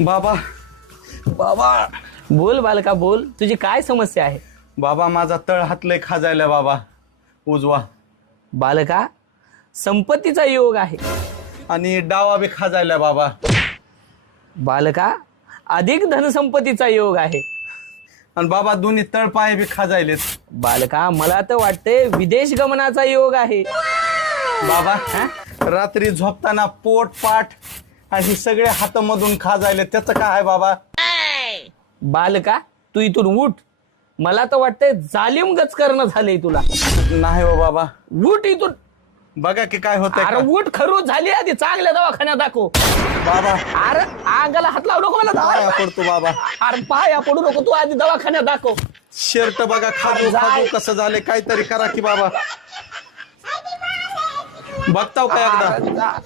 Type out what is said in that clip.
बाबा बाबा बोल बालका बोल, तुझी काय समस्या आहे? बाबा माझा तळ हात लय खाजायला बाबा, उजवा. बालका, संपत्तीचा योग आहे. आणि डावा बी खाजायला बाबा. बालका, अधिक धनसंपत्तीचा योग आहे. आणि बाबा दोन्ही तळपाय बी खाजायलेत. बालका, मला तर वाटते विदेश गमनाचा योग आहे. बाबा रात्री झोपताना पोट पाठ आणि सगळे हातामधून खाजायले, त्याचं काय आहे बाबा? बालका, तू इथून उठ. मला तर वाटतंय जालिम गच करणं झालंय तुला. नाही हो बाबा, उठ इथून. बघा की काय होतंय. अरे उठ, खरू झाली आधी, चांगल्या दवाखान्यात दाखव. बाबा अरे अंगाला हात लावू नको मला. पाया पडतो बाबा. अरे पाया पडू नको, तू आधी दवाखान्यात दाखव. शर्ट बघा खाजू खाजू कसं झाले, काहीतरी करा की बाबा. बघताव का एकदा?